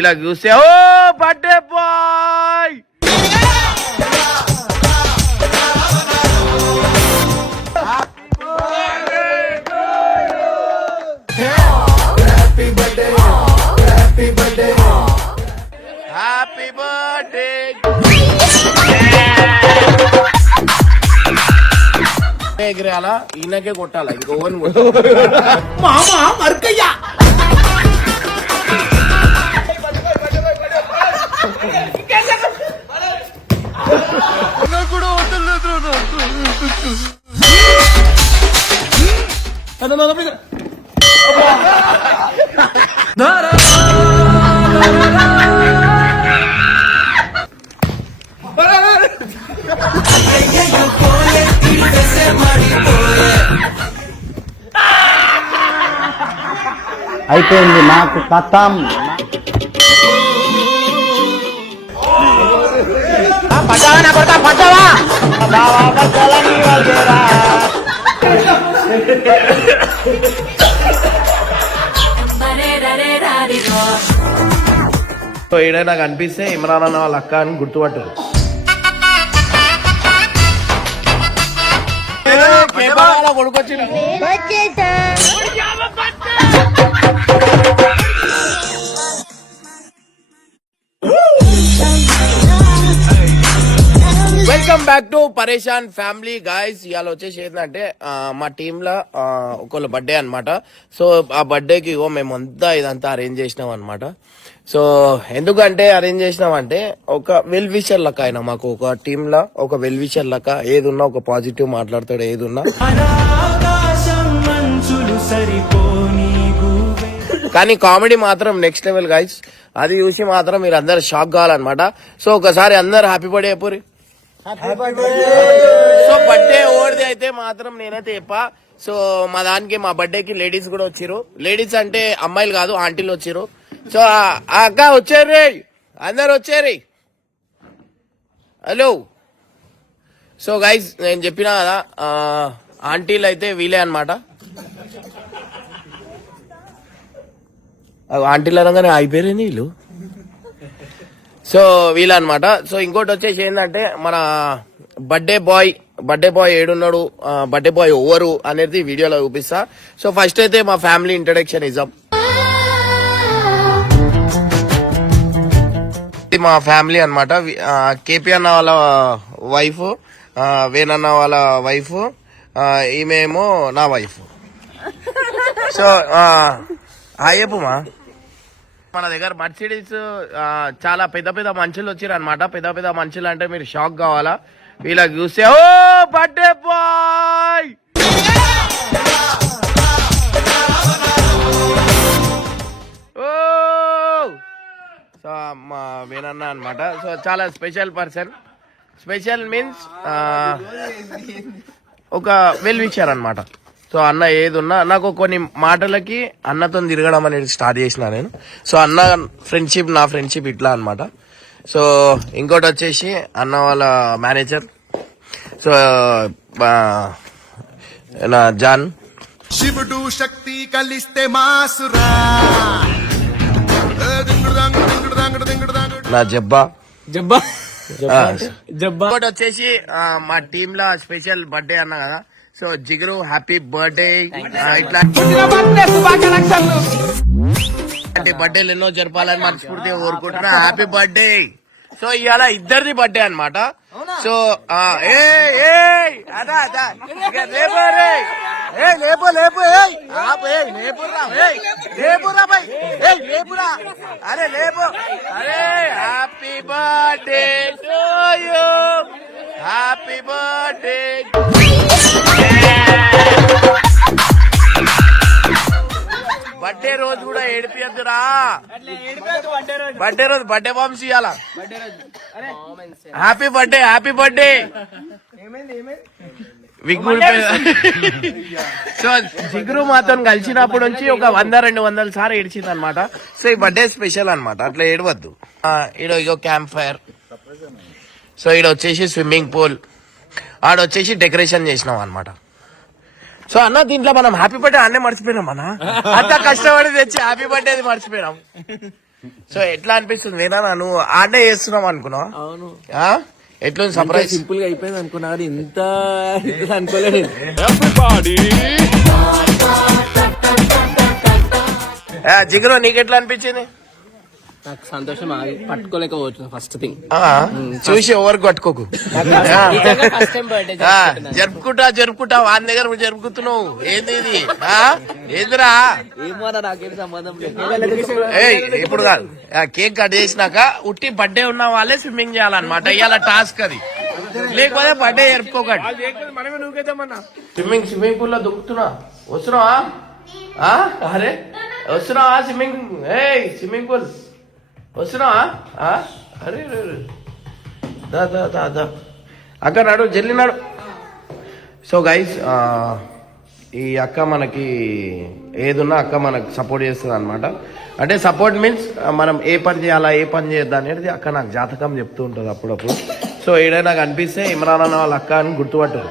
ఇలా చూస్తే ఓ birthday boy happy birthday ఎగిరేయాలా ఈయనకే కొట్టాలా ఇంకోని మామా మర్కయ్యా అయిపోయింది నాకు కథం. సో ఈడ నాకు అనిపిస్తే ఇమ్రాన్ అన్న వాళ్ళ అక్క అని గుర్తుపట్టరు. కొడుకొచ్చింది వెల్కమ్ బ్యాక్ టు పరేషాన్ ఫ్యామిలీ గాయస్. ఇవాళ వచ్చేసి ఏంటంటే మా టీమ్ లో ఒకళ్ళ బర్త్డే అనమాట. సో ఆ బర్త్డేకి మేము ఇదంతా అరేంజ్ చేసినాం అనమాట. సో ఎందుకంటే అరేంజ్ చేసినామంటే ఒక వెల్ విషర్ లెక్క ఆయన మాకు ఒక టీమ్ లో ఒక వెల్ విషర్ లెక్క ఏదున్నా ఒక పాజిటివ్ మాట్లాడతాడు ఏదున్నా. కానీ కామెడీ మాత్రం నెక్స్ట్ లెవెల్ గైస్. అది చూసి మాత్రం మీరు అందరు షాక్ కావాలన్నమాట. సో ఒకసారి అందరు హ్యాపీ బర్త్డే చెప్పు. సో బర్త్డే ఓడిది అయితే మాత్రం నేనైతే చెప్పా. సో మా దానికి మా బర్త్డేకి లేడీస్ కూడా వచ్చిరు. లేడీస్ అంటే అమ్మాయిలు కాదు ఆంటీలు వచ్చిరు. సో అక్క వచ్చారు, అందరు వచ్చారు. హలో. సో గైస్ నేను చెప్పినా కదా ఆంటీలు అయితే వీలే అనమాట. ఆంటీలు అనగానే అయిపోయారు వీళ్ళు. సో వీళ్ళ అనమాట. సో ఇంకోటి వచ్చేసి ఏంటంటే మన బర్త్డే బాయ్ ఏడున్నాడు, బర్త్డే బాయ్ ఎవరు అనేది వీడియోలో చూపిస్తా. సో ఫస్ట్ అయితే మా ఫ్యామిలీ ఇంట్రడక్షన్ ఇద్దాం. మా ఫ్యామిలీ అనమాట. కేపీ అన్న వాళ్ళ వైఫ్, వేణన్న వాళ్ళ వైఫ్, ఈమెమో నా వైఫ్. సో చెప్పమా. మన దగ్గర మర్సిడీస్ చాలా పెద్ద పెద్ద మనుషులు వచ్చారు అనమాట. పెద్ద పెద్ద మనుషులు అంటే మీరు షాక్ కావాలా. వీళ్ళకి చూస్తే ఓ బర్త్డే బాయ్ ఓ. సో మా వేణన్న అనమాట. సో చాలా స్పెషల్ పర్సన్. స్పెషల్ మీన్స్ ఒక వెల్ విషర్ అనమాట. సో అన్న ఏది ఉన్నా నాకు కొన్ని మాటలకి అన్నతో తిరగడం అనేది స్టార్ట్ చేసిన నేను. సో అన్న ఫ్రెండ్షిప్, నా ఫ్రెండ్షిప్ ఇట్లా అనమాట. సో ఇంకోటి వచ్చేసి అన్న వాళ్ళ మేనేజర్. సో నా జాన్. శివుడు శక్తి కలిస్తే మాసురా. నా జబ్బా. ఇంకోటి వచ్చేసి మా టీమ్ లో స్పెషల్ బర్త్డే అన్న కదా. సో జిగురు హ్యాపీ బర్త్డే. ఇట్లాంటి బర్త్డేలు ఎన్నో జరపాలని మనస్ఫూర్తిగా కోరుకుంటున్నా. Happy birthday. సో ఇవాళ ఇద్దరిది బర్త్డే అనమాట. సో అరే లేపు. అరే happy birthday to you. Happy birthday. Birthday రోజు కూడా ఏడిపియద్దురా. బర్త్డే రోజు బర్త్డే బాంబ్స్ ఇవ్వాలా. Happy birthday, happy birthday. So జిగురు మాతో కలిసినప్పటి నుంచి ఒక 100-200 సార్లు ఏడ్చింది అనమాట. సో ఈ బర్త్డే స్పెషల్ అనమాట, అట్లా ఏడవద్దు. ఇదో క్యాంప్ ఫైర్. సో ఈడ వచ్చేసి స్విమ్మింగ్ పూల్, ఆడొచ్చేసి డెకరేషన్ చేసినాం అనమాట. సో అన్న దీంట్లో మనం హ్యాపీ బర్త్డే అన్నే మర్చిపోయినాం. అంత కష్టపడి తెచ్చి హ్యాపీ బర్త్డే మర్చిపోయినాం. సో ఎట్లా అనిపిస్తుంది వేనా నువ్వు ఆడే చేస్తున్నావు అనుకున్నావా? అవును, ఎట్లుంది సర్ప్రైజ్? సింపుల్ గా అయిపోయింది అనుకున్నా కానీ ఇంత అనుకోలేదు. జిగురు నీకు ఎట్లా అనిపించింది? నాకు సంతోషం పట్టుకోలేకపోవచ్చు ఫస్ట్ థింగ్. చూసి ఎవరికి పట్టుకోకు. ఫస్ట్ టైం బర్త్డే జరుపుకుంటా వాని దగ్గర జరుపుకుతున్నావు. ఏంది ఇది? ఏందిరా? ఏమో నాకేం సంబంధం లేదు. ఇప్పుడు కాదు, కేక్ కట్ చేసినాక ఉట్టి బర్త్డే ఉన్న వాళ్ళే స్విమ్మింగ్ చేయాలన్నమాట. ఇవాళ టాస్క్ అది, లేకపోతే బర్త్డే జరుపుకోకండి. స్విమ్మింగ్ పూల్ లో దుక్కుతున్నా. వస్తున్నావా? అరే వస్తున్నావా? స్విమ్మింగ్ పూల్ వస్తున్నావా? అరే దా అక్క నాడు జల్లి నాడు. సో గైస్, ఈ అక్క మనకి ఏదున్నా అక్క మనకి సపోర్ట్ చేస్తుంది అనమాట. అంటే సపోర్ట్ మీన్స్ మనం ఏ పని చేయాలా ఏ పని చేయొద్దా అనేది అక్క నాకు జాతకం చెప్తూ ఉంటుంది అప్పుడప్పుడు. సో ఏదైనా నాకు అనిపిస్తే ఇమ్రాన్ అన్న వాళ్ళ అక్క అని గుర్తుపట్టరు.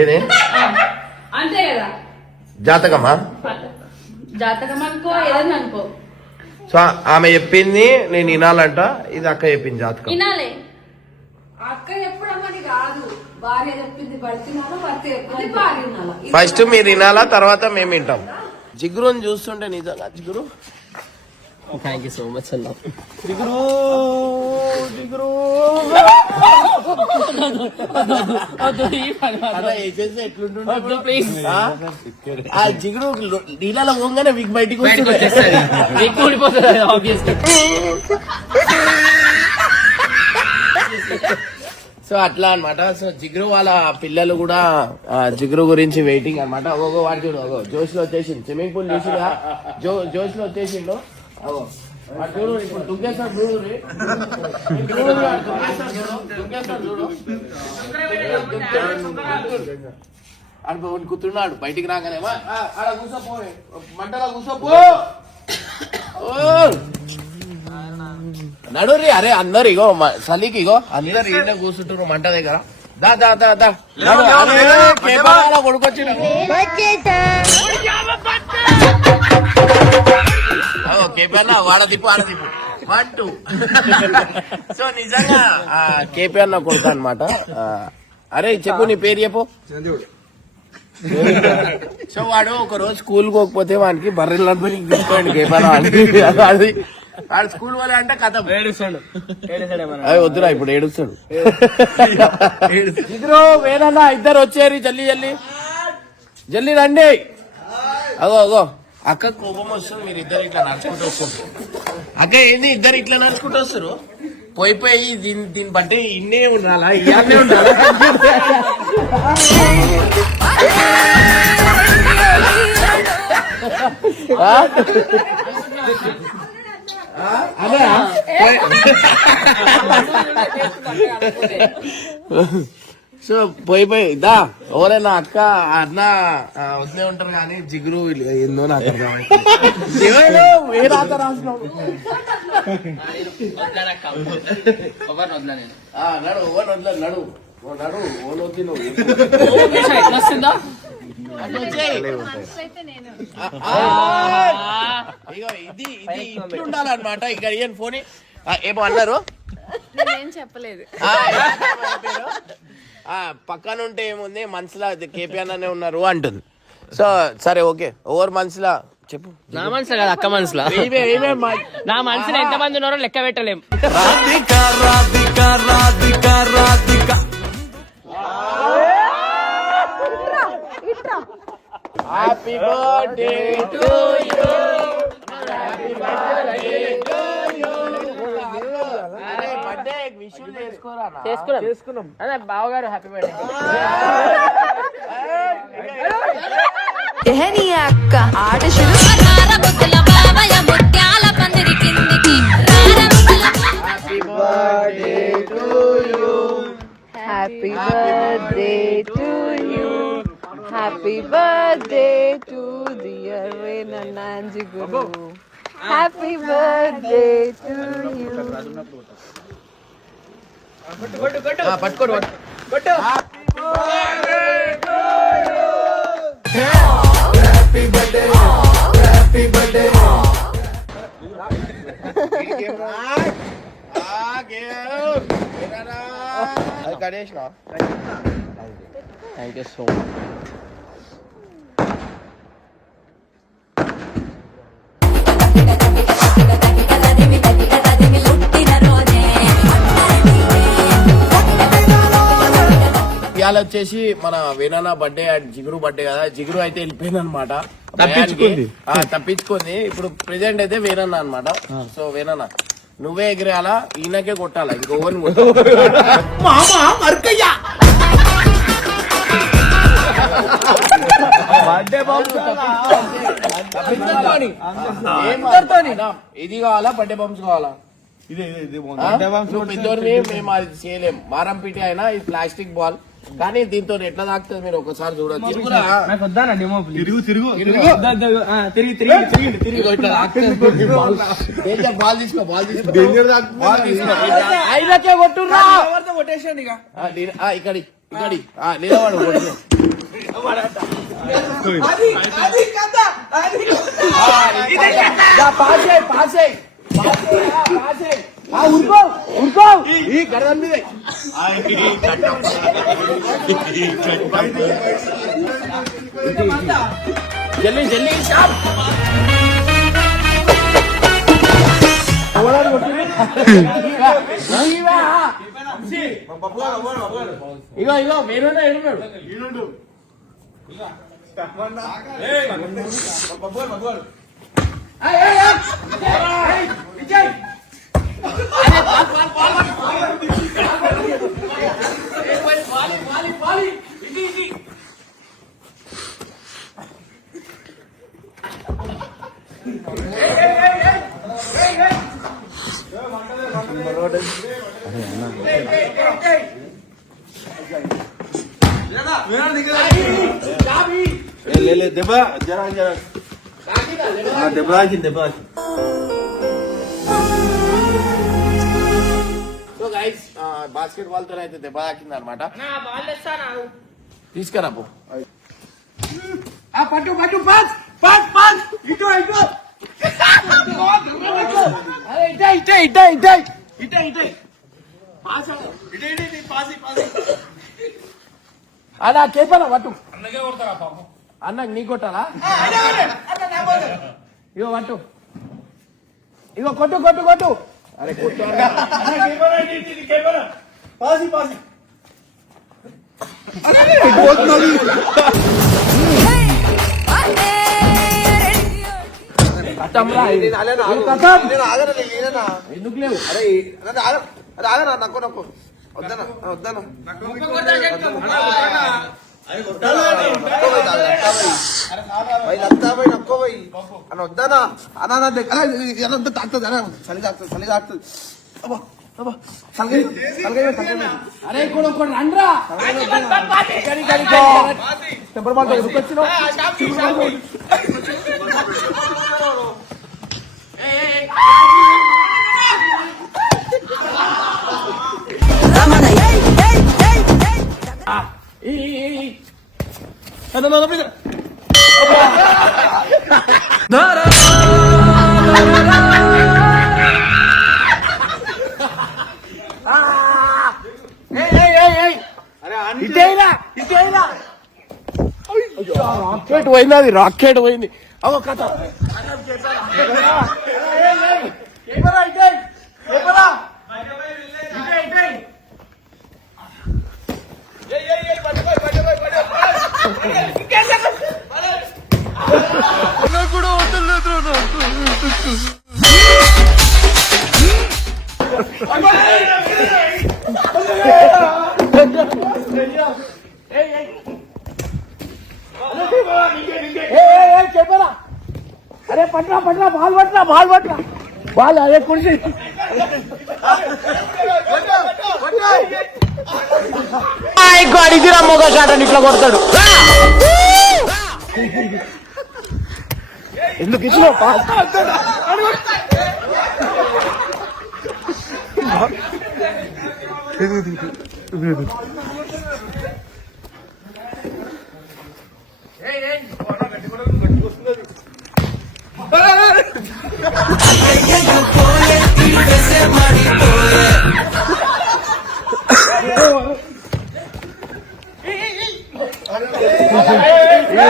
ఏది అంతే కదా, జాతకమా? జాతకం అనుకో ఏదన్నా అనుకో. సో ఆమె చెప్పింది నేను వినాలంట, ఇది అక్క చెప్పింది జాతకం. వినాలి. అక్క ఎప్పుడమ్మని కాదు, భార్య చెప్పింది భర్తనాలో, భర్త చెప్పింది భార్య వినాలా. ఫస్ట్ మీరు వినాలా, తర్వాత మేము వింటాం. జిగురుని చూస్తుంటే నిజంగా జిగురు థ్యాంక్ యూ సో మచ్ అన్న. ఆ జిగురు నీళ్ళలో పోగానే వీక్ బయటికి సో అట్లా అన్నమాట. సో జిగురు వాళ్ళ పిల్లలు కూడా జిగురు గురించి వెయిటింగ్ అనమాట. వాడు చూడు, జోష్ లో వచ్చేసిండు. స్విమ్మింగ్ పూల్ చూసిరా, జోష్ లో వచ్చేసిండు. చూడు ఇప్పుడు దుగ్గేస్తాడు. చూడు కూర్చున్నాడు బయటికి రాగానే. ఆడ కూర్చోపో, మంటలో కూర్చోపో. నడురి. అరే అందరు ఇగో చలికి ఇగో అందరు ఇంట్లో కూర్చుంటారు మంట దగ్గర. దా దా దా దా కొడుకొచ్చిన కేపీఆర్ వాడదిప్పు ఆడదిప్పు 1 2. సో నిజంగా కేపీఆర్ నా కొడుకు అనమాట. అరే చెప్పు, నీ పేరు చెప్పు. సో వాడు ఒక రోజు స్కూల్ పోకపోతే వానికి బర్రెలందరికీ తీసుకోండి కేపీఆర్. అది వాడు స్కూల్ పోలే అంటే కథ ఏడుస్తాడు. వద్దురా ఇప్పుడు ఏడుస్తాడు. ఇద్దరు వేరన్నా ఇద్దరు వచ్చారు. జల్లి జల్లి జల్లి రండి. అగో అక్క కోపం వస్తుంది. మీరు ఇద్దరు ఇట్లా నడుచుకుంటూ వస్తారు. అక్క ఏంది ఇద్దరు ఇట్లా నడుచుకుంటూ వస్తారు? పోయి దీన్ని బట్టి ఇన్నే ఉండాలా, ఇయాలనే ఉండాలా? అదే సో పోయి దా ఎవరైనా అక్క అన్న వద్దే ఉంటారు కానీ జిగురు ఏందో నాకు అర్థమైంది. ఏ రాత రాసినావు? నడు ఓన్ వదల నడు నడు ఓన్ వద్దు నువ్వు. ఇగో ఇది ఇట్లా ఉండాలన్నమాట. ఇక ఏం ఫోన్ ఏమో అన్నారు, చెప్పలేదు. పక్కన ఉంటే ఏముంది, మనసులో కేపీఆర్ అనే ఉన్నారు అంటుంది. సో సరే ఓకే, ఓవర్ మనసులో చెప్పు. నా మనసులో కాదు, అక్క మనసులో. నా మనసులో ఎంత మంది ఉన్నారో లెక్క పెట్టలేం. Happy birthday to you, happy birthday to you. అరే బర్త్డే విషులు చేసుకున్నాం. అదే బావగారు హ్యాపీ బర్త్డే. అక్క ఆట శురు. Happy birthday to you, happy birthday to you, happy birthday to dear వేనన్నాంజి గురు, హ్యాపీ బర్త్డే టు యూ. పట్టుకోడు. Happy birthday to you. Birthday అది కడేసిన థ్యాంక్ యూ సో మచ్. ఇవాళ వచ్చేసి మన వేనన్న బర్త్డే అండ్ జిగురు బర్త్డే కదా. జిగురు అయితే వెళ్ళిపోయింది అనమాట, తప్పించుకుంది. ఇప్పుడు ప్రెసెంట్ అయితే వేనన్న అనమాట. సో వేనన్న నువ్వే ఎగిరేయాలా, ఈయనకే కొట్టాలా, ఇంకోని మామా మర్కయ్యా ఇది కావాలా, బర్త్డే బంప్స్ కావాలా? నువ్వు పెద్దోడివి, మేము అది చేయలేం. మారం పిటి అయినా ఇది ప్లాస్టిక్ బాల్, కానీ దీంతో ఎట్లా తాకుతుంది మీరు ఒకసారి చూడొచ్చు. బాల్ తీసుకో, బాల్ తీసుకో, ఐదకే కొట్టుర్రా. ఇక్కడి ఇక్కడి నిలబడు కొట్టు. జల్దీ జల్దీ షాప్. ఇగో ఇగో వేరున్నా ఎడున్నాడు. దెబ్బ జరా జరా దెబ్బ తాకింది దెబ్బ తాకింది. సో గైస్ బాస్కెట్ బాల్ తో అయితే దెబ్బ తాకింది అనమాట. తీసుకురా పో. పట్టు పట్టు పాస్ పాస్ పాస్ ఇటు ఇటు ఇటే ఇటే ఇటే ఇటే ఇటే ఇటే పాస్ ఇటే ఇటే పాసి పాసి అలా కేపన పట్టు. అన్నకి నీ కొట్టాలా? ఇగో పట్టు, ఇగో కొట్టు కొట్టు కొట్టు. అరే కొట్టు, పాసి పాసి ఎందుకు లేవు? ఆగనా నక్కు నక్కు వద్దనా వద్దనా నక్కో పోయి అని వద్దనా అనా ఎంత తాకుతుంది అనా చలి తాకుతుంది చలి తాకుతుంది. అరే కూడా ఒకటి రండ్రా. టెంపర్ మాట ఎందుకు రాకెట్ పోయింది, అది రాకెట్ పోయింది. అవో కథ చెప్పరా? అరే పట్రా పట్రా, బాల్ పట్రా బాల్ పట్రా బాల్. అదే కుర్చీ ఇంకో అడిగిరా మొగ షాట్ అని ఇట్లా కొడతాడు. ఎందుకు ఇచ్చినావు పాస్?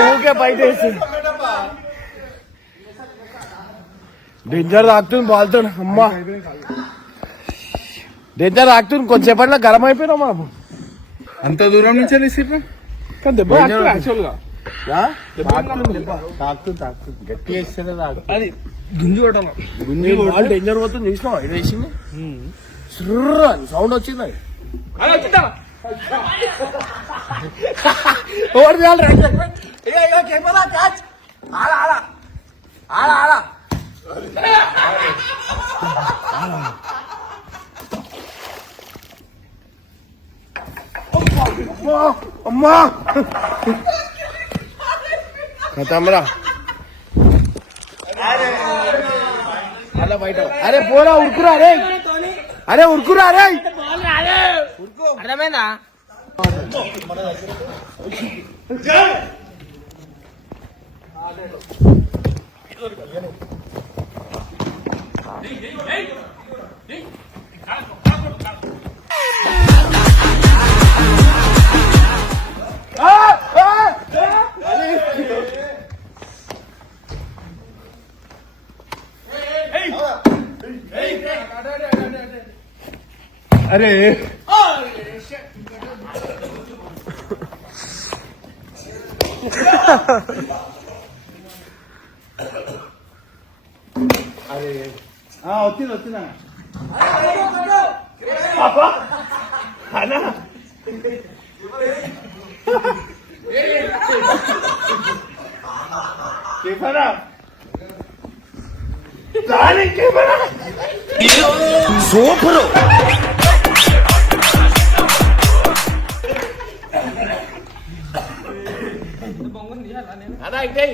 ఊకే బయట వేసి డేంజర్ తాకుతుంది బాల్తో అమ్మా డేంజర్ తాకుతుంది కొంచెంసేపట్లో గరం అయిపోయినా బాబు అంత దూరం నుంచి వెళ్ళి కానీ దెబ్బ యాక్చువల్ గా తాకుతుంది గట్టి వేస్తేనే తాకు అది గుంజు కొట్టాలి గుంజు బాల్ డేంజర్ పోతుంది చూసినావా ఇది వేసింది సౌండ్ వచ్చింది ఓడి క్యాచ్ ఆడ ఆడ ఆడ ఆడ అమ్మా కథమ్రా అలా బయట అరే పోరా ఉరుకురా రే అరే ఉరుకురా రే అర్థమైందా అరే వచ్చింది వచ్చిందా సూపర్ అదా ఇటే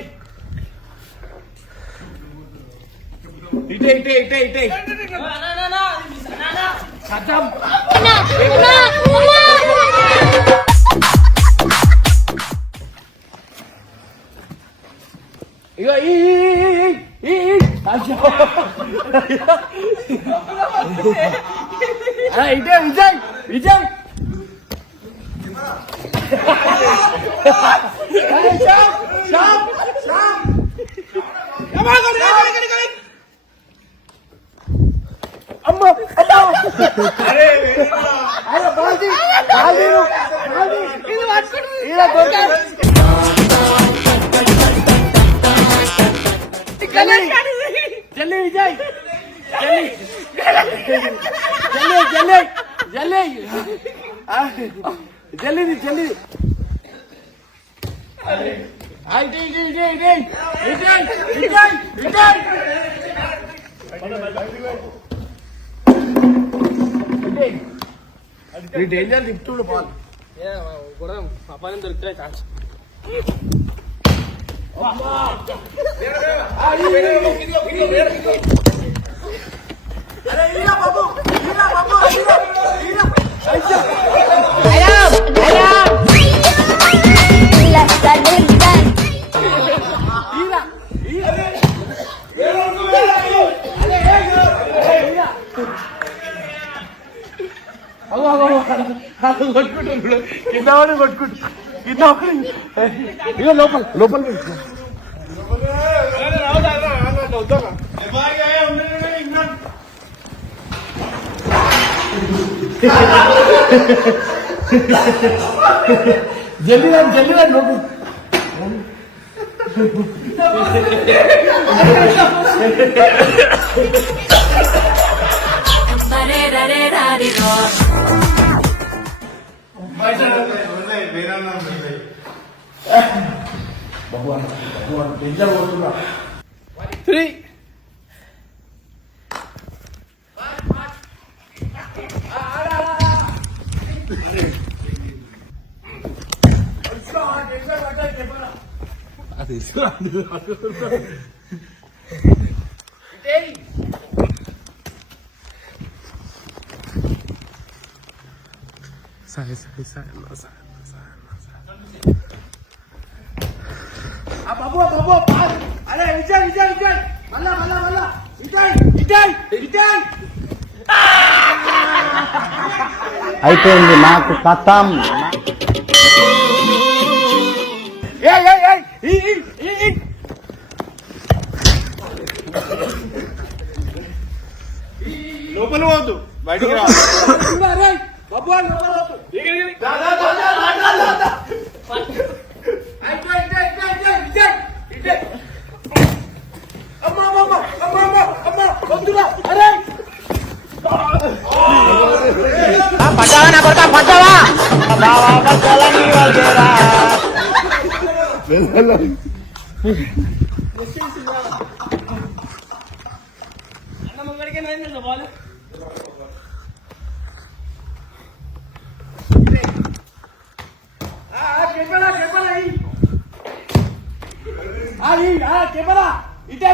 ఇటే ఇటే ఇటే ఇటే ఖతం ఇగో ఇటే విజయ్ విజయ్ జల్లి విజయ్ జల్లి జల్లి జల్లి జల్లి డేంజర్ తిప్పుతుడు బాల్ కూడా అపాయం దొరుకుతాయి ఛాన్స్ కొట్టుకుంటు కింద వాడు కొట్టుకుంటు కింద ఇక లోపల లోపల జల్దీ రా లోపల భగవాన్ భగవాన్ డేంజర్ పోతున్నా 3 బాబు అరే విజయ్ విజయ్ విజయ్ మళ్ళా మళ్ళా మళ్ళా విజయ్ విజయ్ విజయ్ అయిపోయింది నాకు కథం. లోపల పోవద్దు, బయటికి రా. పడ్డావా నా కొడుక పడ్డావా చెప్పరా ఇటే